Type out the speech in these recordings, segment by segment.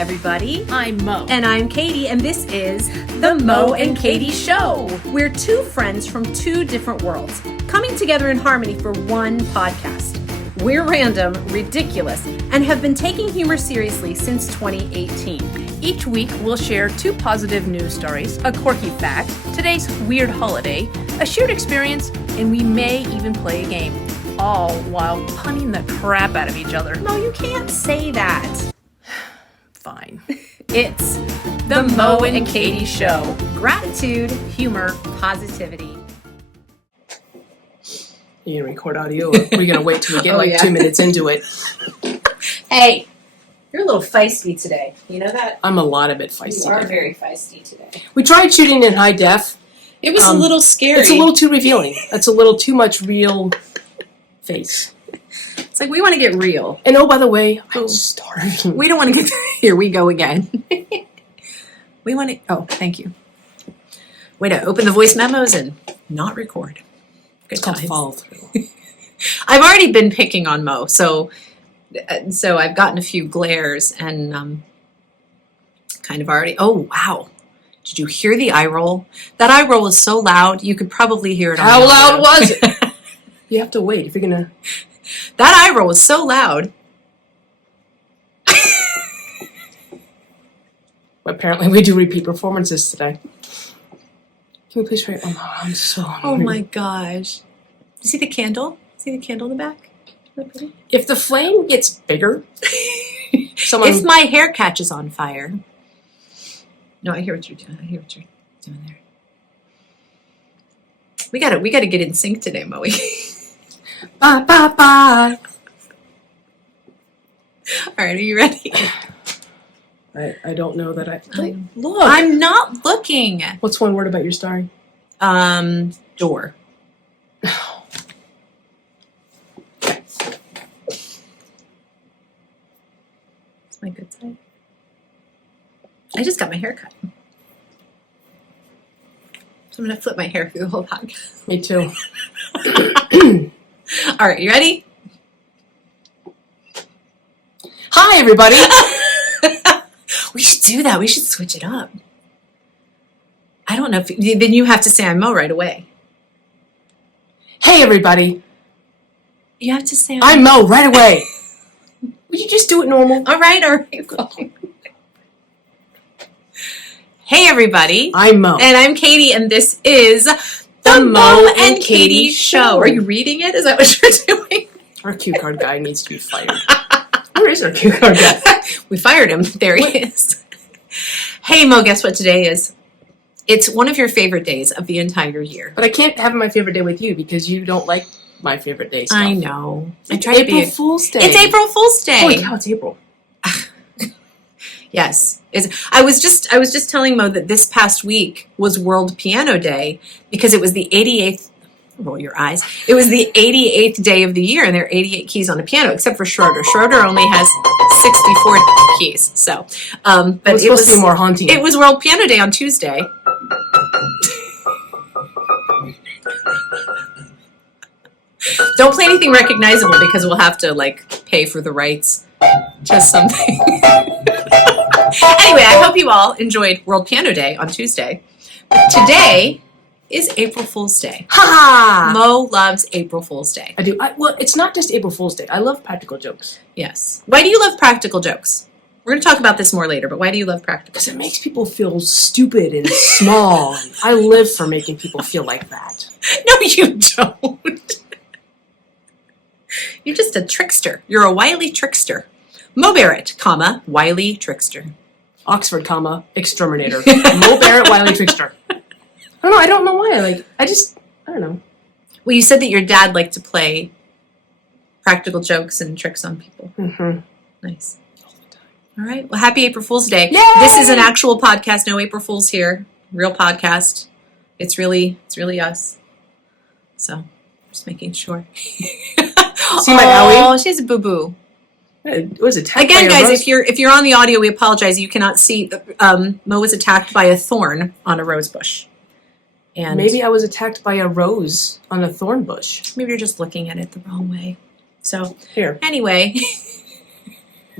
everybody. I'm Mo. And I'm Katie, and this is The Mo and Katie Show. We're two friends from two different worlds, coming together in harmony for one podcast. We're random, ridiculous, and have been taking humor seriously since 2018. Each week, we'll share two positive news stories, a quirky fact, today's weird holiday, a shared experience, and we may even play a game, all while punning the crap out of each other. No, you can't say that. Fine. It's The Mo and Katie Show. Gratitude, humor, positivity. You gonna record audio, or we're gonna wait till we get 2 minutes into it? Hey, you're a little feisty today. You know that? I'm a lot of it feisty. You are very feisty today. We tried shooting in high def. It was a little scary. It's a little too revealing. That's a little too much real face. It's like we want to get real. And oh, by the way, I'm starving. We don't want to get here. We go again. We want to. Oh, thank you. Way to open the voice memos and not record. Good It's called times. follow through. I've already been picking on Mo, so I've gotten a few glares and kind of already. Oh wow! Did you hear the eye roll? That eye roll was so loud you could probably hear it. On How the loud audio. was it? You have to wait if you're gonna. That eye roll was so loud. Apparently, we do repeat performances today. Can we please try? Oh, I'm so hungry. Oh my gosh! You see the candle? See the candle in the back? Isn't that pretty? If the flame gets bigger, someone. If my hair catches on fire. No, I hear what you're doing. I hear what you're doing there. We gotta get in sync today, Moe. Bye, bye, bye. All right, are you ready? I don't know that I. Look. I'm not looking. What's one word about your story? Door. It's my good side. I just got my hair cut. So I'm gonna flip my hair through the whole podcast. Me too. All right, you ready? Hi, everybody. We should do that. We should switch it up. I don't know if then you have to say I'm Mo right away. Hey, everybody. You have to say I'm Mo right away. Would you just do it normal? All right, fine. Hey, everybody. I'm Mo. And I'm Katie, and this is the Mo and Katie Show. Are you reading it? Is that what you're doing? Our cue card guy needs to be fired. Where is our cue card guy? We fired him. There he is. Hey, Mo, guess what today is? It's one of your favorite days of the entire year. But I can't have my favorite day with you because you don't like my favorite day stuff. I know. I It's try to be April Fool's Day. It's April Fool's Day. Holy cow, it's April. Yes. I was just telling Mo that this past week was World Piano Day because it was the 88th. Roll your eyes. It was the 88th day of the year, and there are 88 keys on a piano, except for Schroeder. Schroeder only has 64 keys. So, but It's supposed to be more haunting. It was World Piano Day on Tuesday. Don't play anything recognizable because we'll have to pay for the rights to something. Anyway, I hope you all enjoyed World Piano Day on Tuesday. Today is April Fool's Day. Ha! Mo loves April Fool's Day. I do. Well, it's not just April Fool's Day. I love practical jokes. Yes. Why do you love practical jokes? We're going to talk about this more later, but why do you love practical Because jokes? it makes people feel stupid and small. I live for making people feel like that. No, you don't. You're just a trickster. You're a wily trickster. Mo Barrett, comma, wily trickster. Oxford, comma, exterminator. Mo Barrett, wily trickster. I don't know why. I don't know. Well, you said that your dad liked to play practical jokes and tricks on people. Mm-hmm. Nice. All the time. All right. Well, happy April Fool's Day. Yay! This is an actual podcast. No April Fools here. Real podcast. It's really us. So, just making sure. See my owie? Oh, she has a boo-boo. It was attacked Again, by a guys, rose. if you're on the audio, we apologize. You cannot see. Mo was attacked by a thorn on a rose bush. And Maybe I was attacked by a rose on a thorn bush. maybe you're just looking at it the wrong way. So Here. anyway,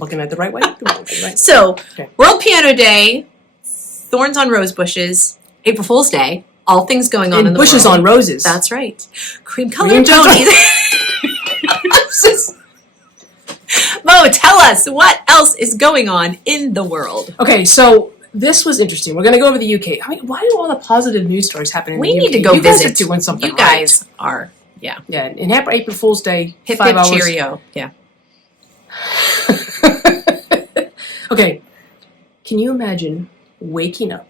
Looking at the right way? The wrong way, right? So, Okay. World Piano Day, thorns on rose bushes, April Fool's Day, all things going on in And the bushes world. on roses. That's right. Cream colored Cream ponies. Mo, tell us what else is going on in the world. Okay, so this was interesting. We're going to go over the UK. I mean, why do all the positive news stories happen in We the UK? need to go you guys visit. are doing something You guys are, yeah. right. Yeah, and happy April Fool's Day. Hip 5 hip hours. cheerio. Yeah. Okay, can you imagine waking up?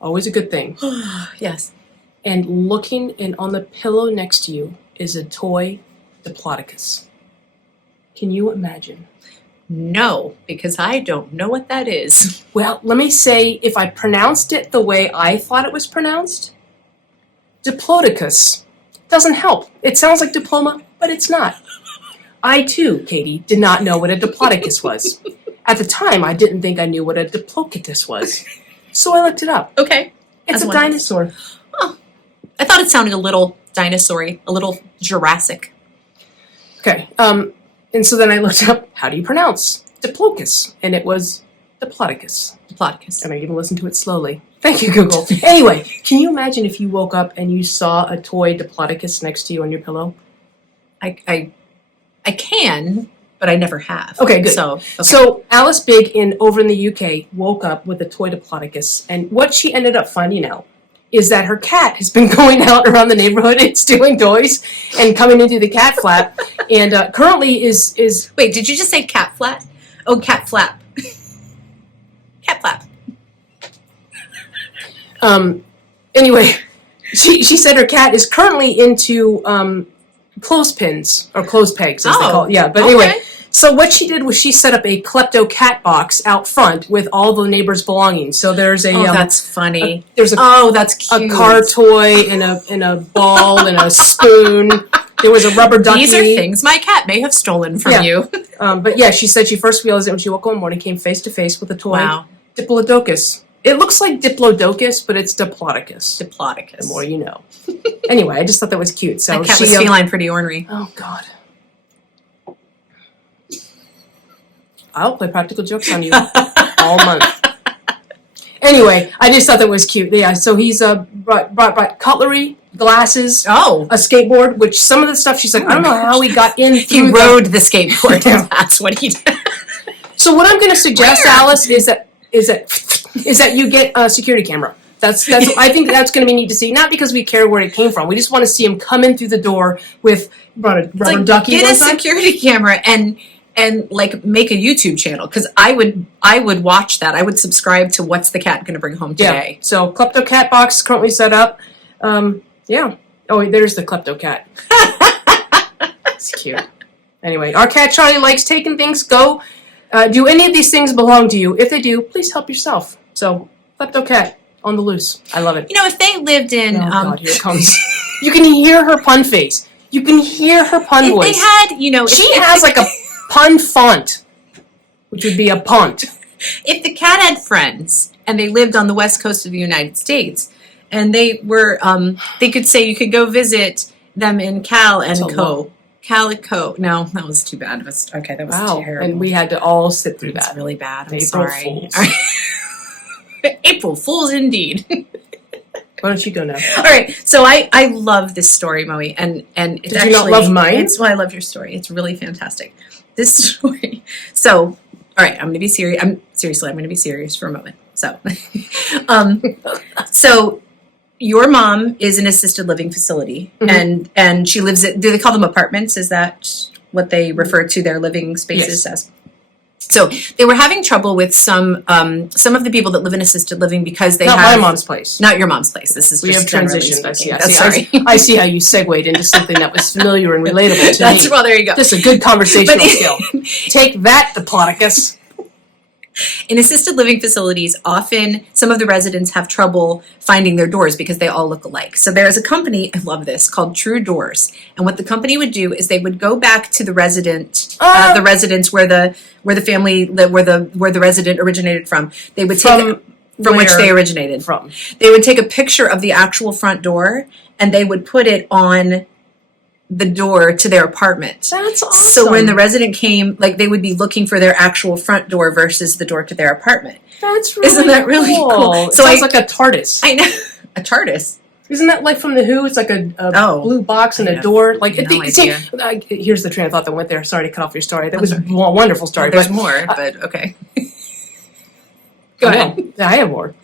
Always a good thing. Yes. And looking, and on the pillow next to you is a toy Diplodocus. Can you imagine? No, because I don't know what that is. Well, let me say, if I pronounced it the way I thought it was pronounced, Diplodocus doesn't help. It sounds like diploma, but it's not. I too, Katie, did not know what a Diplodocus was. At the time, I didn't think I knew what a Diplodocus was. So I looked it up. Okay. It's As a one dinosaur. I thought it sounded a little dinosaur-y, a little Jurassic. Okay, and so then I looked up, how do you pronounce Diplodocus? And it was Diplodocus. Diplodocus. And I even listened to it slowly. Thank you, Google. Anyway, can you imagine if you woke up and you saw a toy Diplodocus next to you on your pillow? I can, but I never have. Okay, good. So, So Alice Big over in the UK woke up with a toy Diplodocus, and what she ended up finding out is that her cat has been going out around the neighborhood and stealing toys and coming into the cat flap, and currently is wait, did you just say cat flat? Oh, cat flap. Cat flap. anyway, she said her cat is currently into clothespins or clothes pegs, as they call it. Yeah, but anyway. Okay. So what she did was she set up a klepto cat box out front with all the neighbors' belongings. So there's a Oh, that's funny. there's that's cute. a car toy and a ball and a spoon. There was a rubber ducky. These are things my cat may have stolen from Yeah. you. But yeah, she said she first realized it when she woke up one morning, came face to face with a toy Wow. Diplodocus. It looks like Diplodocus, but it's Diplodocus. The Diplodocus. more you know. Anyway, I just thought that was cute. So That cat she was feline pretty ornery. Oh God. I'll play practical jokes on you all month. Anyway, I just thought that was cute. Yeah, so he's brought cutlery, glasses, Oh. a skateboard, which some of the stuff she's like, Oh I don't my know how he got in He through rode the skateboard. Yeah. That's what he did. So what I'm going to suggest, Where? Alice, is that you get a security camera. That's I think that's going to be neat to see. Not because we care where it came from. We just want to see him come in through the door with brought a rubber Like, ducky. get one a time. security camera and like make a YouTube channel, because I would watch that. I would subscribe to What's the Cat Gonna Bring Home Today. Yeah. So Klepto Cat box currently set up. Yeah. Oh, there's the Klepto Cat. It's cute. Anyway, our cat Charlie likes taking things. Go. Do any of these things belong to you? If they do, please help yourself. So Klepto Cat on the loose. I love it. You know, if they lived in Oh God, here it comes. You can hear her pun face. You can hear her pun if voice. they had, you know, She has like a pun font, which would be a punt. if the cat had friends and they lived on the west coast of the United States, and they were, they could say you could go visit them in Cal and That's a Co. lot. Calico. No, that was too bad. Okay, that was Wow. terrible. And we had to all sit through That's that. really bad. I'm April sorry. Fools. All right. April Fools indeed. Why don't you go now? All right, so I love this story, Moe, and it's Did you not love mine? Well, I love your story. It's really fantastic. This story. So, all right, I'm going to be serious. I'm going to be serious for a moment. So, so your mom is an assisted living facility, and she lives at. Do they call them apartments? Is that what they refer to their living spaces as? So they were having trouble with some of the people that live in assisted living because they Not have my mom's place. not your mom's place. This is We just have generally transitioned. I speaking. see. Sorry. I see how you segued into something that was familiar and relatable to That's me. well. There you go. This is a good conversational But- skill. Take that, Diplodocus. In assisted living facilities, often some of the residents have trouble finding their doors because they all look alike. So there is a company, I love this, called True Doors. And what the company would do is they would go back to the residents where the family where the resident originated from. They would take from which they originated From. They would take a picture of the actual front door and they would put it on the door to their apartment. That's awesome. So when the resident came, like they would be looking for their actual front door versus the door to their apartment. That's really Isn't that really cool? It So sounds like a TARDIS. I know. A TARDIS. Isn't that like from The Who? It's like a blue box and I a have door. Like no idea. here's the train of thought that went there. Sorry to cut off your story. That I'm was sorry. a wonderful story. There's but more, but okay. Go ahead. I have more.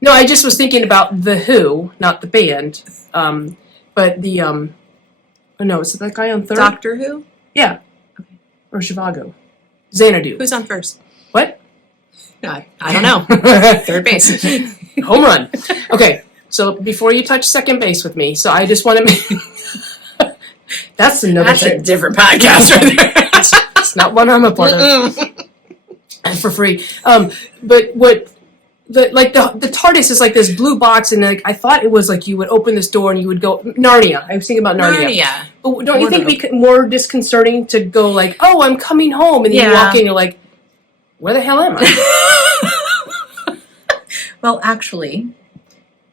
No, I just was thinking about The Who, not the band, but the oh no, is it that guy on third? Doctor Who? Yeah. Okay. Or Zhivago. Xanadu. Who's on first? What? No, I don't know. Third base. Home run. Okay, so before you touch second base with me, so I just want to make... That's another That's a thing. different podcast right there. It's not one I'm a part of. And for free. But what... The TARDIS is like this blue box, and like I thought it was like you would open this door and you would go Narnia. I was thinking about Narnia. But don't you think it'd be more disconcerting to go like, oh, I'm coming home, and then you walk in, and you're like, where the hell am I? Well, actually,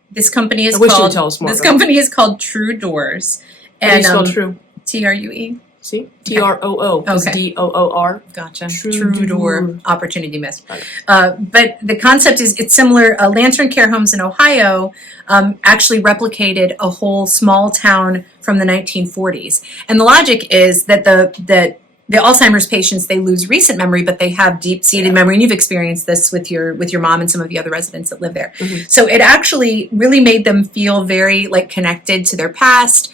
this company is I wish you would called tell us more this about company is called True Doors, How do you and spell true? TRUE. See? TROO. Okay. DOOR. Gotcha. True Door opportunity missed. Got But the concept is it's similar. Lantern Care Homes in Ohio actually replicated a whole small town from the 1940s, and the logic is that the Alzheimer's patients, they lose recent memory, but they have deep-seated memory, and you've experienced this with your mom and some of the other residents that live there. Mm-hmm. So it actually really made them feel very like connected to their past.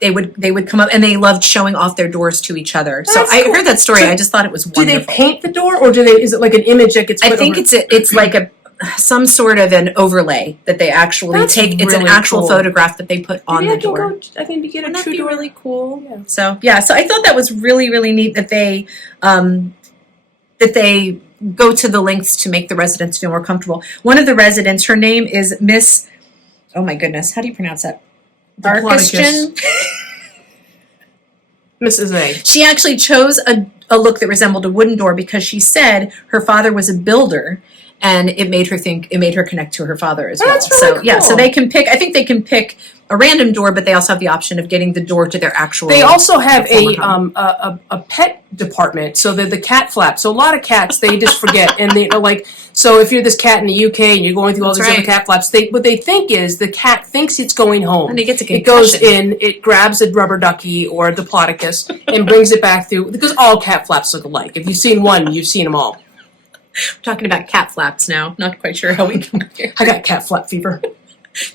They would come up, and they loved showing off their doors to each other. So That's I cool. heard that story. So I just thought it was Do wonderful. they paint the door, or is it like an image that gets put I think over? it's like some sort of an overlay that they actually That's take. It's an really actual cool. photograph that they put on Maybe the door. I can get a Wouldn't that true be door. really cool? Yeah. So I thought that was really, really neat that they go to the lengths to make the residents feel more comfortable. One of the residents, her name is Miss, oh my goodness, how do you pronounce that? Diplodocus. Mrs. A. She actually chose a look that resembled a wooden door because she said her father was a builder, and it made her connect to her father as well. That's really So so cool. they can pick. I think they can pick a random door, but they also have the option of getting the door to their actual. They also have former home. a pet department, so they're the cat flap. So a lot of cats they just forget, and they're like, so if you're this cat in the UK and you're going through all That's these other right. cat flaps, what they think is the cat thinks it's going home. And it gets a It goes concussion. in, it grabs a rubber ducky or a Diplodocus and brings it back through, because all cat flaps look alike. If you've seen one, you've seen them all. We're talking about cat flaps now. Not quite sure how we come here. I got cat flap fever.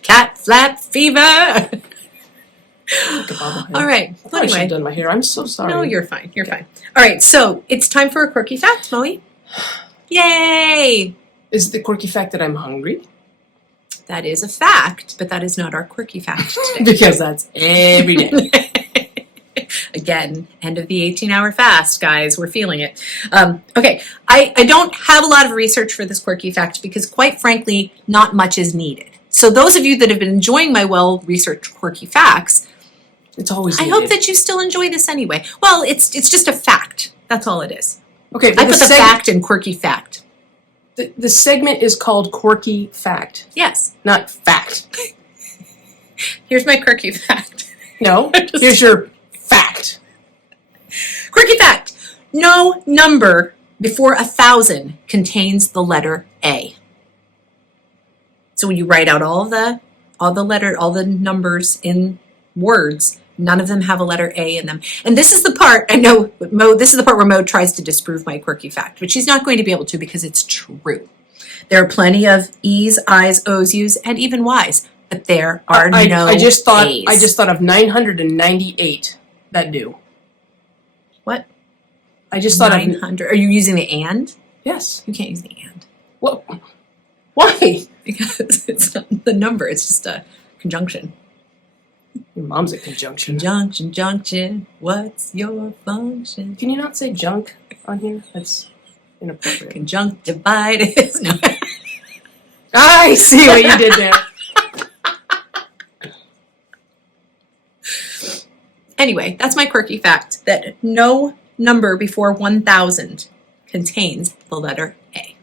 Cat flap fever. All All right. I should have Anyway, done my hair. I'm so sorry. no, you're fine. You're fine. All right. So it's time for a quirky fact, Moe. Yay! Is the quirky fact that I'm hungry? That is a fact, but that is not our quirky fact today. Because that's every day. Again, end of the 18-hour fast, guys. We're feeling it. Okay, I don't have a lot of research for this quirky fact because, quite frankly, not much is needed. So those of you that have been enjoying my well-researched quirky facts, It's always I needed. hope that you still enjoy this anyway. Well, it's just a fact. That's all it is. Okay, I but put the fact in quirky fact. the segment is called Quirky Fact, Yes. not fact. Here's my quirky fact. No, here's your fact. Quirky fact. No number before 1,000 contains the letter A. So when you write out all the numbers in words, none of them have a letter A in them. And this is the part, I know, this is the part where Mo tries to disprove my quirky fact, but she's not going to be able to because it's true. There are plenty of E's, I's, O's, U's, and even Y's, but there are no I just thought A's. of 998 that do. What? I just thought of 900. Are you using the and? yes. You can't use the and What? Why? because it's not the number, it's just a conjunction. Your mom's a conjunction. Junction, what's your function? Can you not say junk on here? That's inappropriate. Conjunctivitis. No. I see what you did there. Anyway, that's my quirky fact, that no number before 1,000 contains the letter A.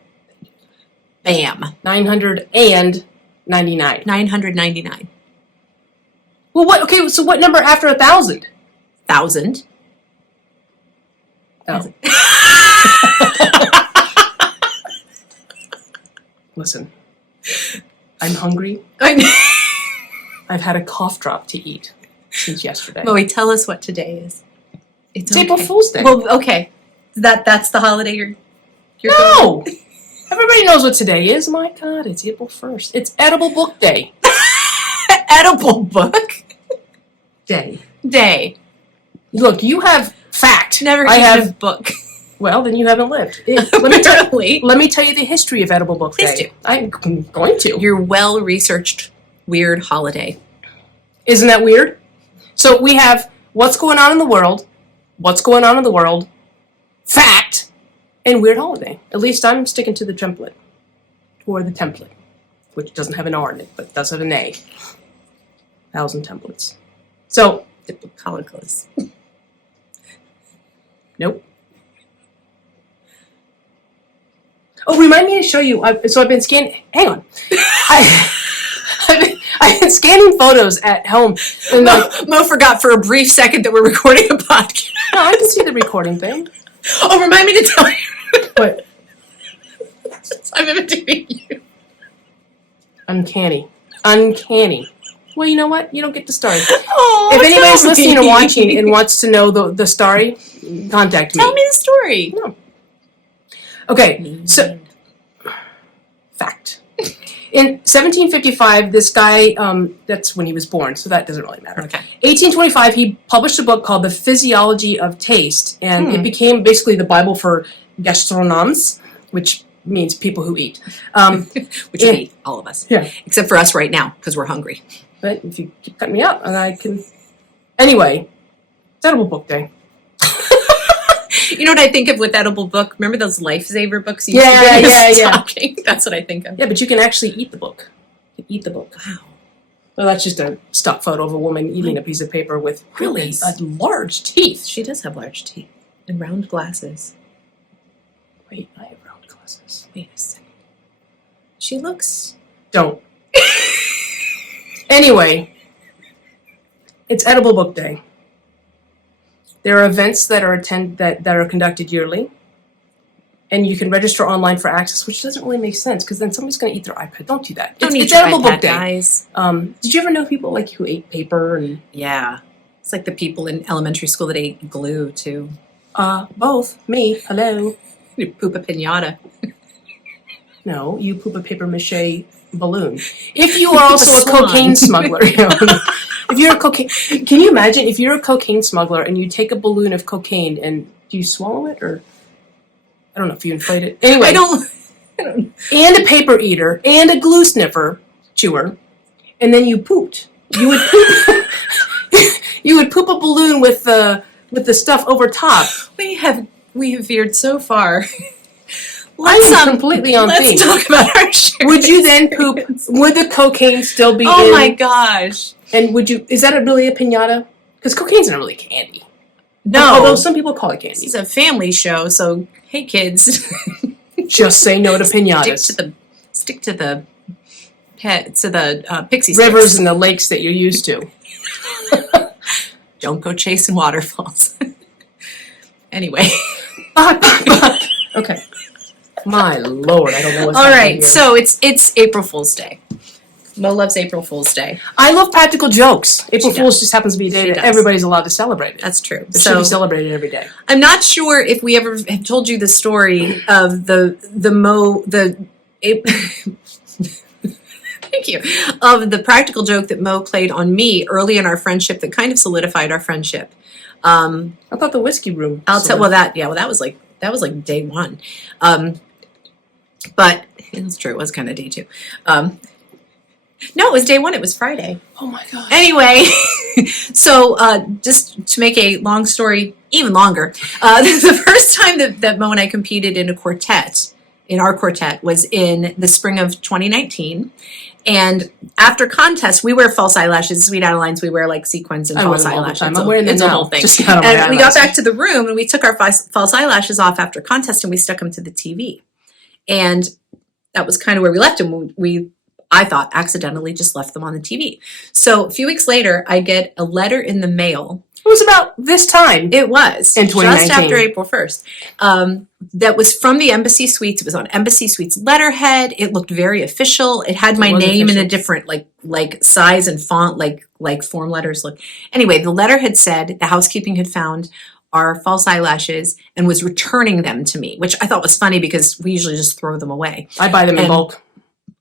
Bam. 999. 999. Well, what? Okay, so what number after 1,000? 1,000. Oh. Listen, I'm hungry. I've had a cough drop to eat since yesterday. Moe, tell us what today is. It's April Fool's Day. Well, okay. That's the holiday you're No! Everybody knows what today is. My God, it's April 1st. It's Edible Book Day. Edible book Day. Look, you have fact. Never I heard have of book. Well, then you haven't lived. Literally. Let me tell you the history of Edible Book Please Day. do. I'm going to. Your well-researched weird holiday. Isn't that weird? So we have what's going on in the world, fact, and weird holiday. At least I'm sticking to the template. Or the template. Which doesn't have an R in it, but does have an A. 1,000 templates. So, Diplodocus. nope. Oh, remind me to show you. So I've been scanning. Hang on. I've been scanning photos at home. And Mo forgot for a brief second that we're recording a podcast. no, I can see the recording thing. Oh, remind me to tell you. What? I'm imitating you. Uncanny. Well, you know what? You don't get the story. Oh, If anybody's tell listening me. or watching and wants to know the story, contact me. Tell me the story. No. Okay, so fact. In 1755, this guy, that's when he was born, so that doesn't really matter. Okay. 1825, he published a book called The Physiology of Taste, and it became basically the Bible for gastronomes, which means people who eat. Which would be all of us. Yeah. Except for us right now, because we're hungry. But if you keep cutting me out, and I can... Anyway, it's Edible Book Day. You know what I think of with edible book? Remember those lifesaver books you Yeah, used to get in yeah. stocking? That's what I think of. Yeah, but you can actually eat the book. You can eat the book. Wow. Well, that's just a stock photo of a woman eating a piece of paper with really Goodness. large teeth. She does have large teeth and round glasses. Wait, I have round glasses. Wait a second. She looks... Don't. Anyway, it's Edible Book Day. There are events that are that are conducted yearly, and you can register online for access, which doesn't really make sense because then somebody's going to eat their iPad. Don't do that. Don't it's eat your Edible iPad, Book Day. guys. Did you ever know people like who ate paper and Yeah. It's like the people in elementary school that ate glue, too. both? Me, hello. You poop a pinata. No, you poop a paper mache balloon. If you are also a swan. cocaine smuggler, if you're a cocaine, can you imagine if you're a cocaine smuggler and you take a balloon of cocaine and do you swallow it or I don't know if you inflate it. Anyway, I don't... and a paper eater and a glue sniffer chewer, and then you pooped. You would poop. You would poop a balloon with the stuff over top. We have veered so far. I'm completely on theme. Let's talk about our shared Would you then poop? experience. Would the cocaine still be Oh in? my gosh. And would you? Is that really a pinata? Because cocaine's not really candy. No. Although some people call it This candy. is a family show, so hey kids. Just say no to pinatas. Stick to the pixie Rivers sticks. and the lakes that you're used to. Don't go chasing waterfalls. Anyway. Okay. My lord, I don't know what's All happening right, here. so it's April Fool's Day. Mo loves April Fool's Day. I love practical jokes. April She Fool's does. just happens to be a day She that does. everybody's allowed to celebrate it. That's true. It should So be celebrated every day. I'm not sure if we ever have told you the story of thank you, of the practical joke that Mo played on me early in our friendship that kind of solidified our friendship. I thought the whiskey room. I'll tell. Well, that was like day one. But it's true. It was kind of day two. No, it was day one. It was Friday. Oh my god. Anyway, so just to make a long story even longer, the first time that Mo and I competed in our quartet was in the spring of 2019. And after contest, we wear false eyelashes, Sweet Adelines. We wear like sequins and I wear false them all the eyelashes. time. I'm wearing them It's a now. whole thing. Just not on my And we got eyelashes. back to the room and we took our false eyelashes off after contest and we stuck them to the TV. And that was kind of where we left them. We I thought accidentally just left them on the TV. So a few weeks later, I get a letter in the mail. It was about this time. It was. In 2019. Just after April 1st. That was from the Embassy Suites. It was on Embassy Suites letterhead. It looked very official. It had my name in a different like size and font, like form letters look. Anyway, the letter had said the housekeeping had found our false eyelashes and was returning them to me, which I thought was funny because we usually just throw them away. I buy them in bulk.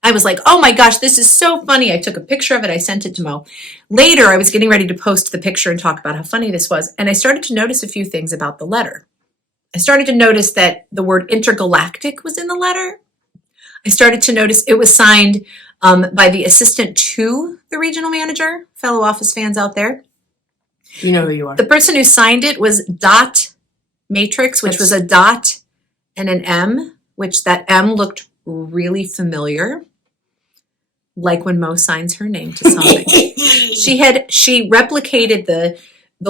I was like, oh my gosh, this is so funny. I took a picture of it. I sent it to Mo. Later, I was getting ready to post the picture and talk about how funny this was. And I started to notice a few things about the letter. I started to notice that the word intergalactic was in the letter. I started to notice it was signed by the assistant to the regional manager, fellow Office fans out there. You know who you are. The person who signed it was Dot Matrix, which was a dot and an M, which that M looked really familiar. Like when Mo signs her name to something. She replicated the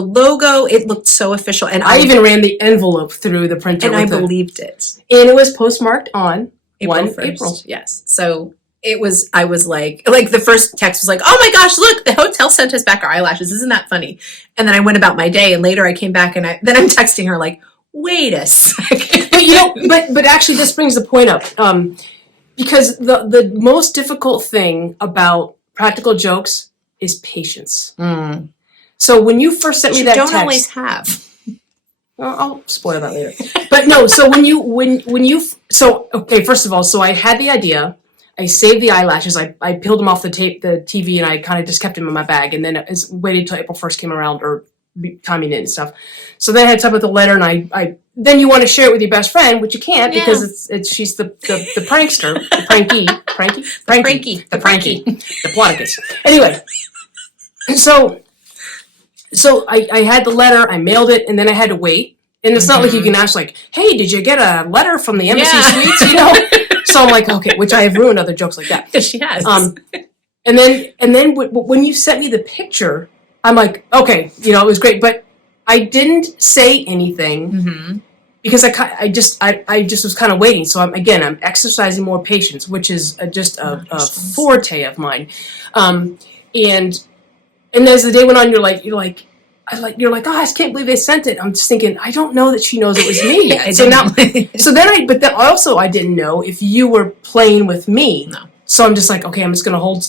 logo. It looked so official. And I even ran the envelope through the printer. And I believed it. And it was postmarked on April 1 1st. April. Yes. So I was like the first text was like, oh my gosh, look, the hotel sent us back our eyelashes. Isn't that funny? And then I went about my day, and later I came back and then I'm texting her like, wait a second. But actually this brings the point up. Because the most difficult thing about practical jokes is patience. Mm. So when you first sent me that text, don't always have. Well, I'll spoil that later. But no, so okay, first of all, so I had the idea. I saved the eyelashes. I peeled them off the TV, and I kind of just kept them in my bag. And then I waited until April 1st came around, or timing it and stuff. So then I had to with the letter, and I then you want to share it with your best friend, which you can't because she's the prankster, the Diplodocus. Anyway, so I had the letter, I mailed it, and then I had to wait. And it's not like you can ask like, hey, did you get a letter from the Embassy Suites? You know. So I'm like, okay, which I have ruined other jokes like that. Yes, she has. And then when you sent me the picture, I'm like, okay, it was great, but I didn't say anything because I just was kind of waiting. So I'm exercising more patience, which is just a forte of mine. And as the day went on, you're like, oh, I can't believe they sent it. I'm just thinking, I don't know that she knows it was me. Then I didn't know if you were playing with me. No. So I'm just like, okay, I'm just gonna hold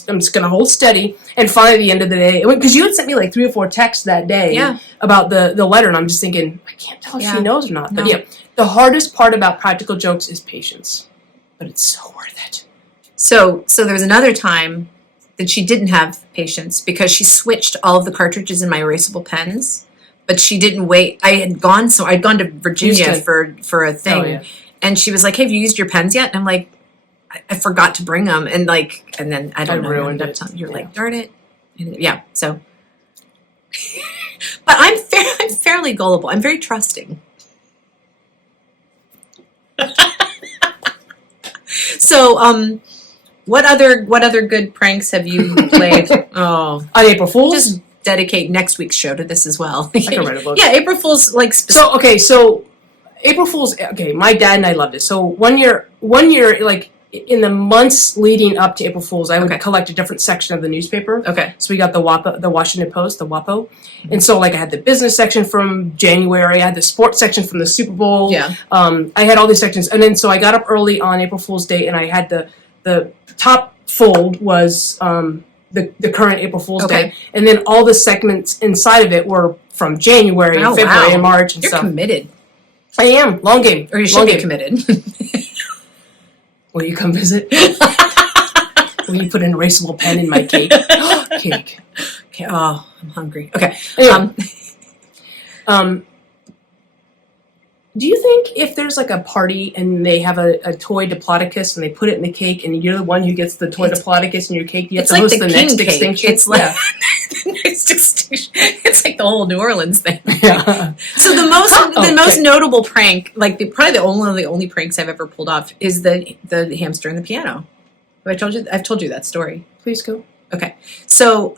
steady. And finally, at the end of the day, because you had sent me like 3 or 4 texts that day about the letter, and I'm just thinking, I can't tell if she knows or not. No. But the hardest part about practical jokes is patience, but it's so worth it. So there was another time that she didn't have patience because she switched all of the cartridges in my erasable pens, but she didn't wait. I'd gone to Virginia for a thing, and she was like, hey, have you used your pens yet? And I'm like, I forgot to bring them, and then I don't know. Ruined it. You're like, darn it. And so. But I'm fairly gullible. I'm very trusting. So, what other good pranks have you played? Oh, on April Fool's. Just dedicate next week's show to this as well. I can write a book. Yeah, April Fool's So April Fool's. Okay, my dad and I loved it. So one year, like in the months leading up to April Fool's, I would collect a different section of the newspaper. Okay. So we got the Washington Post, the WAPO, and so like I had the business section from January, I had the sports section from the Super Bowl. Yeah. I had all these sections, and then so I got up early on April Fool's Day, and I had the top fold was the current April Fool's Day, and then all the segments inside of it were from January, and February, and March, and stuff. You're committed. I am. Long game. Or you should be committed. Will you come visit? Will you put an erasable pen in my cake? Cake. Okay. Oh, I'm hungry. Okay. Anyway, do you think if there's like a party and they have a toy Diplodocus and they put it in the cake and you're the one who gets the toy Diplodocus in your cake, you have to host the next extinction? It's like the next extinction. It's like the whole New Orleans thing. Yeah. So the most notable prank, like probably the only pranks I've ever pulled off is the hamster and the piano. I've told you that story. Please go. Okay. So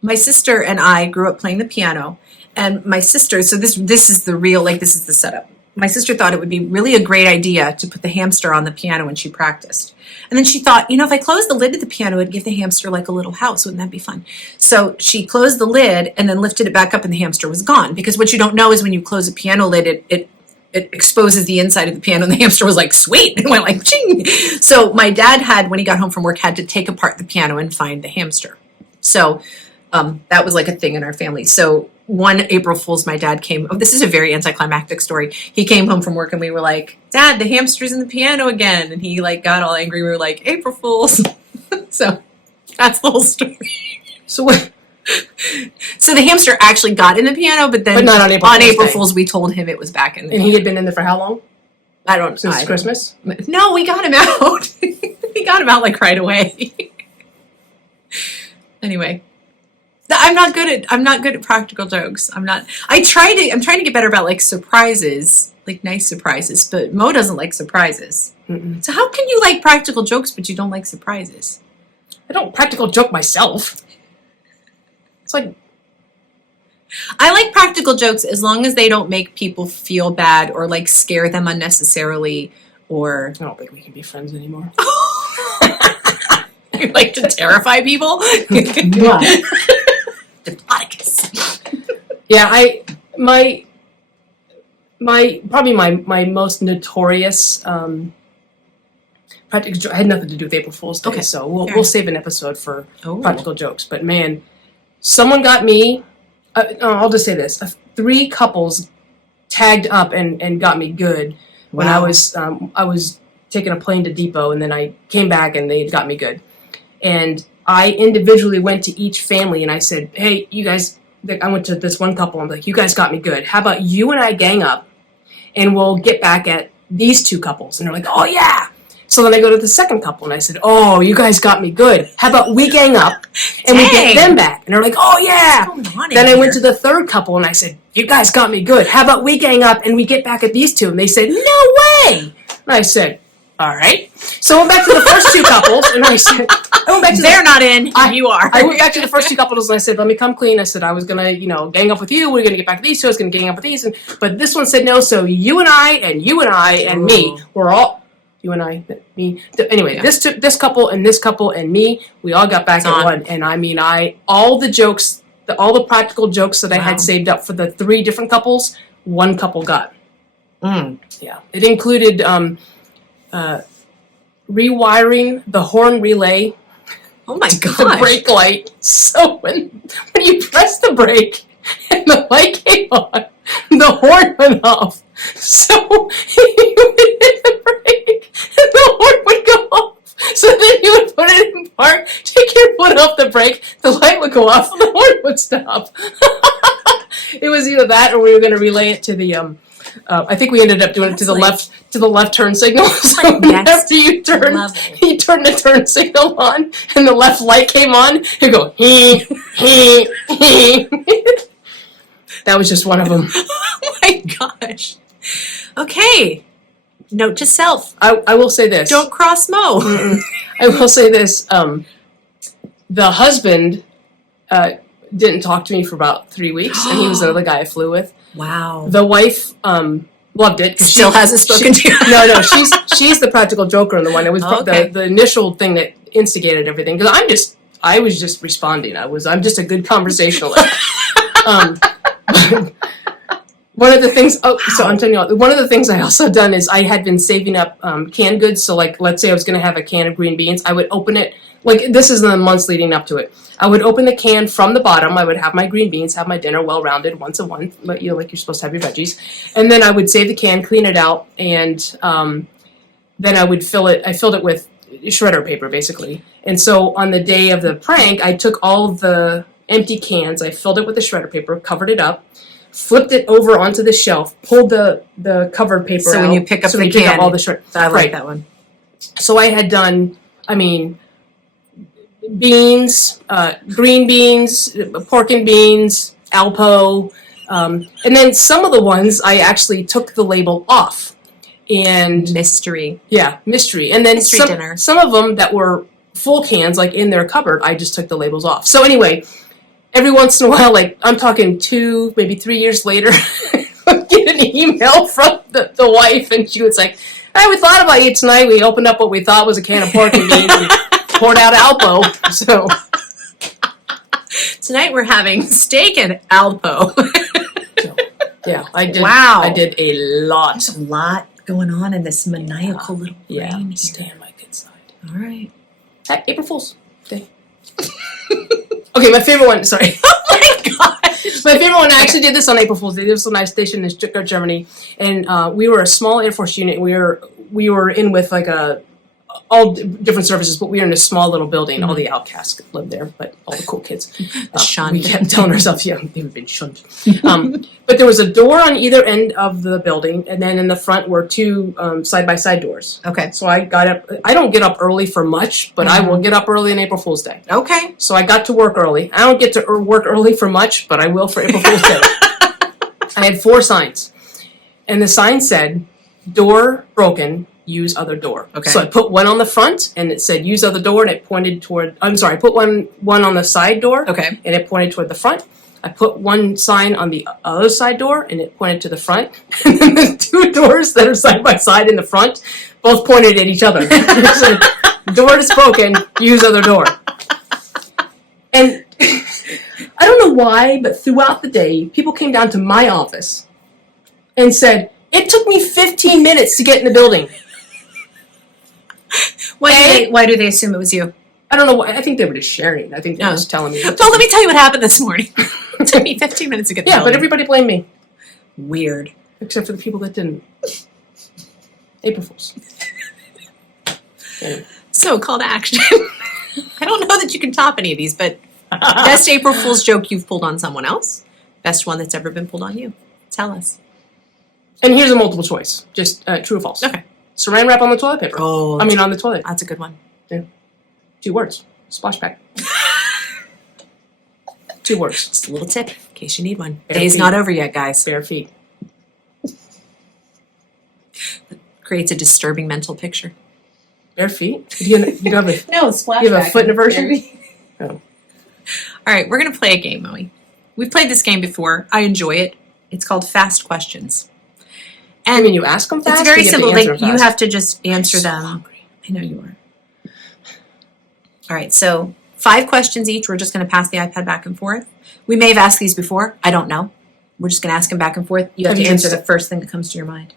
my sister and I grew up playing the piano. And my sister, so this is the real, this is the setup. my sister thought it would be really a great idea to put the hamster on the piano when she practiced. And then she thought, if I closed the lid to the piano, it'd give the hamster like a little house. Wouldn't that be fun? So she closed the lid and then lifted it back up and the hamster was gone. Because what you don't know is when you close a piano lid, it exposes the inside of the piano, and the hamster was like, sweet, and went like, ching. So my dad when he got home from work, had to take apart the piano and find the hamster. So that was like a thing in our family. So one April Fool's, my dad came, this is a very anticlimactic story. He came home from work and we were like, Dad, the hamster's in the piano again. And he like got all angry. We were like, April Fool's. So that's the whole story. So what? So the hamster actually got in the piano, but then not on April Fool's we told him it was back in the And he had been in there for how long? I don't know. Since Christmas? No, we got him out. We got him out like right away. Anyway. I'm not good at practical jokes. I'm trying to get better about like surprises, like nice surprises, but Mo doesn't like surprises. Mm-mm. So how can you like practical jokes but you don't like surprises? I don't practical joke myself. It's like, I like practical jokes as long as they don't make people feel bad or like scare them unnecessarily or I don't think we can be friends anymore. You like to terrify people? Diplodocus. Yeah, probably my most notorious practical joke had nothing to do with April Fool's Day, Okay. so we'll save an episode for Oh. practical jokes. But man, someone got me. I'll just say this: 3 couples tagged up and got me good when I Wow. was taking a plane to Depot, and then I came back and they got me good. And I individually went to each family and I said, hey, you guys, I went to this one couple and I'm like, you guys got me good. How about you and I gang up and we'll get back at these 2 couples? And they're like, oh yeah. So then I go to the second couple and I said, oh, you guys got me good. How about we gang up and we get them back? And they're like, oh yeah. What's going on in Then I here? went to the third couple and I said, you guys got me good. How about we gang up and we get back at these 2? And they said, no way. And I said, all right. So I went back to the first 2 couples and I said, They're not in. You are. I went back to the first 2 couples and I said, let me come clean. I said, I was going to, gang up with you. We're going to get back to these 2. I was going to gang up with these. But this one said no. So you and I and me, we're all, you and I, me. Anyway, Yeah. this couple and me, we all got back at one. And I mean, all the jokes, all the practical jokes that I had saved up for the 3 different couples, one couple got. Mm. Yeah. It included rewiring the horn relay. Oh my The gosh. brake light. So when you press the brake and the light came on, the horn went off. So you would hit the brake and the horn would go off. So then you would put it in park, take your foot off the brake, the light would go off and the horn would stop. It was either that or we were going to relay it to the I think we ended up doing it to the left turn signal. So after you turn the turn signal on and the left light came on, you go hee hee hee. That was just one of them. Oh my gosh. Okay. Note to self. I will say this. Don't cross Mo. I will say this. The husband didn't talk to me for about 3 weeks, and he was the other guy I flew with. Wow. The wife loved it. Still hasn't spoken to you. No, she's the practical joker in the one. It was Okay. the initial thing that instigated everything. Because I was just responding. I'm just a good conversationalist. One of the things. So I'm telling you, one of the things I also done is I had been saving up canned goods. So like, let's say I was going to have a can of green beans, I would open it. Like this is in the months leading up to it. I would open the can from the bottom. I would have my green beans, have my dinner well-rounded once a month, like you're supposed to have your veggies. And then I would save the can, clean it out, and then I would fill it. I filled it with shredder paper, basically. And so on the day of the prank, I took all the empty cans, I filled it with the shredder paper, covered it up, flipped it over onto the shelf, pulled the covered paper out. So when you pick up the pick can, up all the shred. I like that one. So I had done, beans, green beans, pork and beans, Alpo, and then some of the ones I actually took the label off. And Mystery. yeah, mystery. And then Mystery dinner. some of them that were full cans, like in their cupboard, I just took the labels off. So anyway, every once in a while, like I'm talking 2, maybe 3 years later, get an email from the wife, and she was like, "Hey, we thought about you tonight. We opened up what we thought was a can of pork and beans and poured out Alpo." So Tonight we're having steak and Alpo. yeah, I did. Wow. I did a lot. There's a lot going on in this maniacal little Yeah, brain here. stay on my good side. All right. Hey, April Fool's Day. Okay, my favorite one. Sorry. Oh my gosh. My favorite one, I actually did this on April Fool's Day. This was a nice station in Stuttgart, Germany, and we were a small Air Force unit. We were in with like all different services, but we were in a small little building. All the outcasts lived there, but all the cool kids. Shunned. We kept telling ourselves, yeah, they've been shunned. But there was a door on either end of the building, and then in the front were two side-by-side doors. Okay. So I got up. I don't get up early for much, but I will get up early on April Fool's Day. Okay. So I got to work early. I don't get to work early for much, but I will for April Fool's Day. I had 4 signs. And the sign said, "Door broken, use other door." Okay. So I put one on the front, and it said, "Use other door," and it pointed toward, I put one on the side door, Okay. and it pointed toward the front. I put one sign on the other side door, and it pointed to the front. And then the 2 doors that are side by side in the front both pointed at each other. So, "Door is broken, use other door." And I don't know why, but throughout the day, people came down to my office and said, "It took me 15 minutes to get in the building." Why do they assume it was you? I don't know why. I think they were just sharing. I think they were just telling me. Well, let me tell you what happened this morning. It took me 15 minutes to get Yeah, the but everybody blamed me. Weird. Except for the people that didn't. April Fools. Anyway. So, call to action. I don't know that you can top any of these, but best April Fool's joke you've pulled on someone else. Best one that's ever been pulled on you. Tell us. And here's a multiple choice. Just true or false. Okay. Saran wrap on the toilet paper. Oh, on the toilet. that's a good one. 2 words. Splash pad. 2 words. Just a little tip in case you need one. Bare Day's feet. not over yet, guys. Bare feet. Creates a disturbing mental picture. Bare feet? You have a, No, splash. you have a foot in a version? Oh. All right, we're going to play a game, Moe. We've played this game before. I enjoy it. It's called Fast Questions. I mean, you ask them fast? It's very or you simple. Have to Like, answer you fast? have to just answer them. Hungry. I know you are. All right, so 5 questions each. We're just going to pass the iPad back and forth. We may have asked these before. I don't know. We're just going to ask them back and forth. You have Have to you answer been- the first thing that comes to your mind.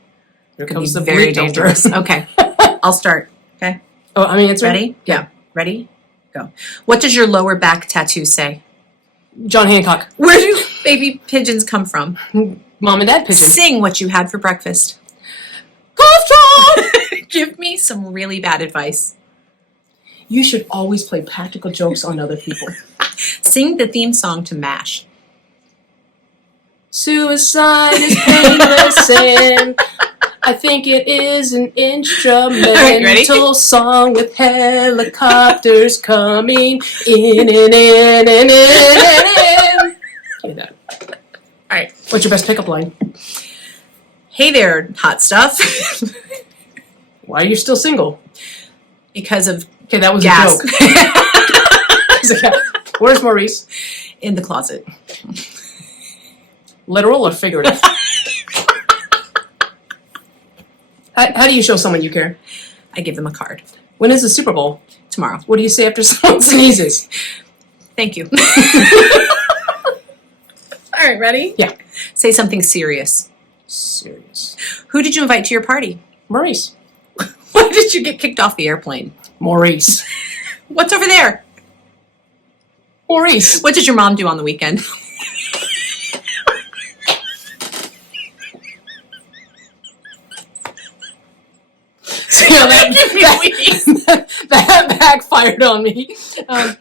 Here Could comes be the very bleep filter. dangerous. Okay, I'll start. Okay, Oh, I mean, it's ready? Yeah, ready? Go. What does your lower back tattoo say? John Hancock. Where do baby pigeons come from? Mom and Dad pigeon. Sing what you had for breakfast. Cough drop! Give me some really bad advice. You should always play practical jokes on other people. Sing the theme song to MASH. Suicide is painless and I think it is an instrumental ready? song with helicopters coming in and in and in and in. Give me that. All right. What's your best pickup line? Hey there, hot stuff. Why are you still single? Because of Okay, that was gas. a joke. Where's Maurice? In the closet. Literal or figurative? How do you show someone you care? I give them a card. When is the Super Bowl? Tomorrow. What do you say after someone sneezes? Thank you. All right, ready? Yeah. Say something serious. Serious. Who did you invite to your party? Maurice. Why did you get kicked off the airplane? Maurice. What's over there? Maurice. What did your mom do on the weekend? So, you know, that backfired on me. That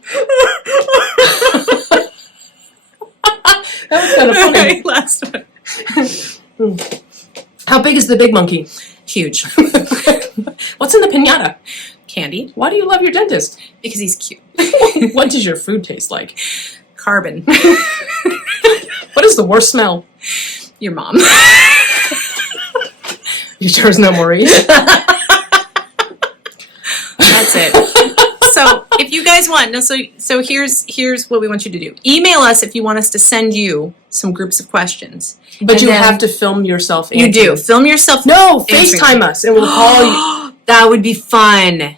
was kind of funny. Okay, last one. How big is the big monkey? Huge. What's in the piñata? Candy. Why do you love your dentist? Because he's cute. What does your food taste like? Carbon. What is the worst smell? Your mom. You sure it's not Maurice? That's it. So, if you you guys want no? So here's what we want you to do. Email us if you want us to send you some groups of questions. But And you then- have to film yourself. You do film yourself. No, answering. FaceTime us, and we'll call you. That would be fun.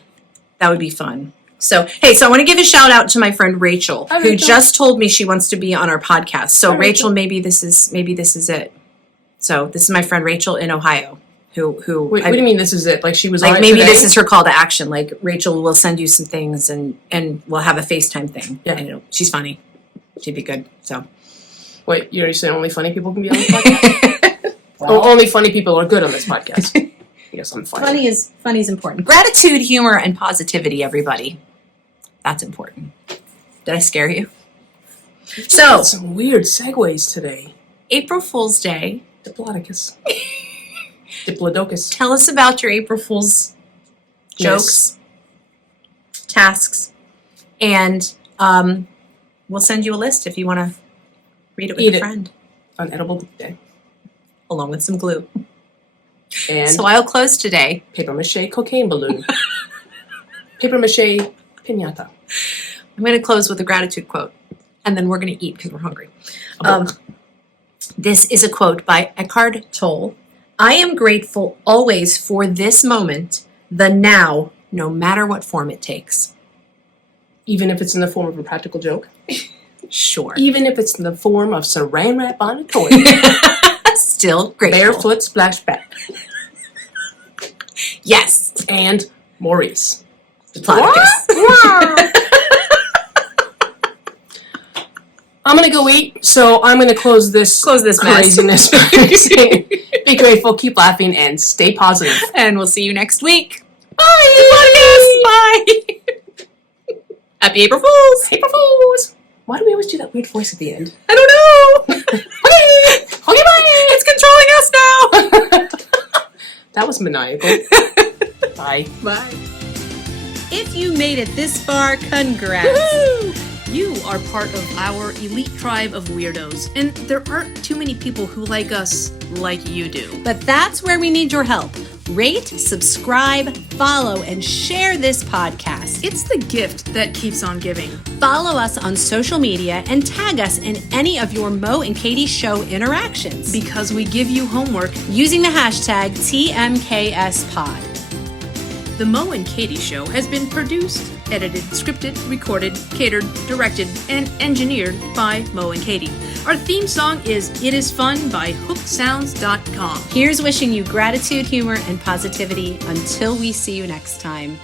That would be fun. So, hey, I want to give a shout out to my friend Rachel, Hi, who Rachel. just told me she wants to be on our podcast. So, Hi, Rachel, Rachel. maybe this is it. So, this is my friend Rachel in Ohio, who Wait, what do you mean this is it? Like she was on like it maybe today? this is her call to action. Like Rachel will send you some things and we'll have a FaceTime thing. Yeah. And she's funny. She'd be good. So, Wait, you already said only funny people can be on this podcast? Only funny people are good on this podcast. Yes, I'm funny. funny is important. Gratitude, humor, and positivity, everybody. That's important. Did I scare you? So, Some weird segues today. April Fool's Day. Diplodocus. Diplodocus. Tell us about your April Fool's jokes, tasks, and we'll send you a list if you want to read it with Eat a it. friend, Unedible day. along with some glue. And So I'll close today. paper mache cocaine balloon. Paper mache pinata. I'm going to close with a gratitude quote, and then we're going to eat because we're hungry. A book. This is a quote by Eckhart Tolle. I am grateful always for this moment, the now, no matter what form it takes. Even if it's in the form of a practical joke. Sure. Even if it's in the form of saran wrap on a toy. Still grateful. Barefoot splashback. Yes. And Maurice. Diplodocus. I'm going to go eat, so I'm going to close this Close this mess. craziness by saying, be grateful, keep laughing, and stay positive. And we'll see you next week. Bye. Diplodocus. Bye. Happy April Fools. April Fools! Why do we always do that weird voice at the end? I don't know. Okay, bye! It's controlling us now. That was maniacal. Bye. Bye. If you made it this far, congrats! You are part of our elite tribe of weirdos, and there aren't too many people who like us like you do. But that's where we need your help. Rate, subscribe, follow, and share this podcast. It's the gift that keeps on giving. Follow us on social media and tag us in any of your Mo and Katie show interactions Because we give you homework. using the hashtag TMKSPod. The Mo and Katie Show has been produced, edited, scripted, recorded, catered, directed, and engineered by Mo and Katie. Our theme song is It Is Fun by hookedsounds.com. Here's wishing you gratitude, humor, and positivity until we see you next time.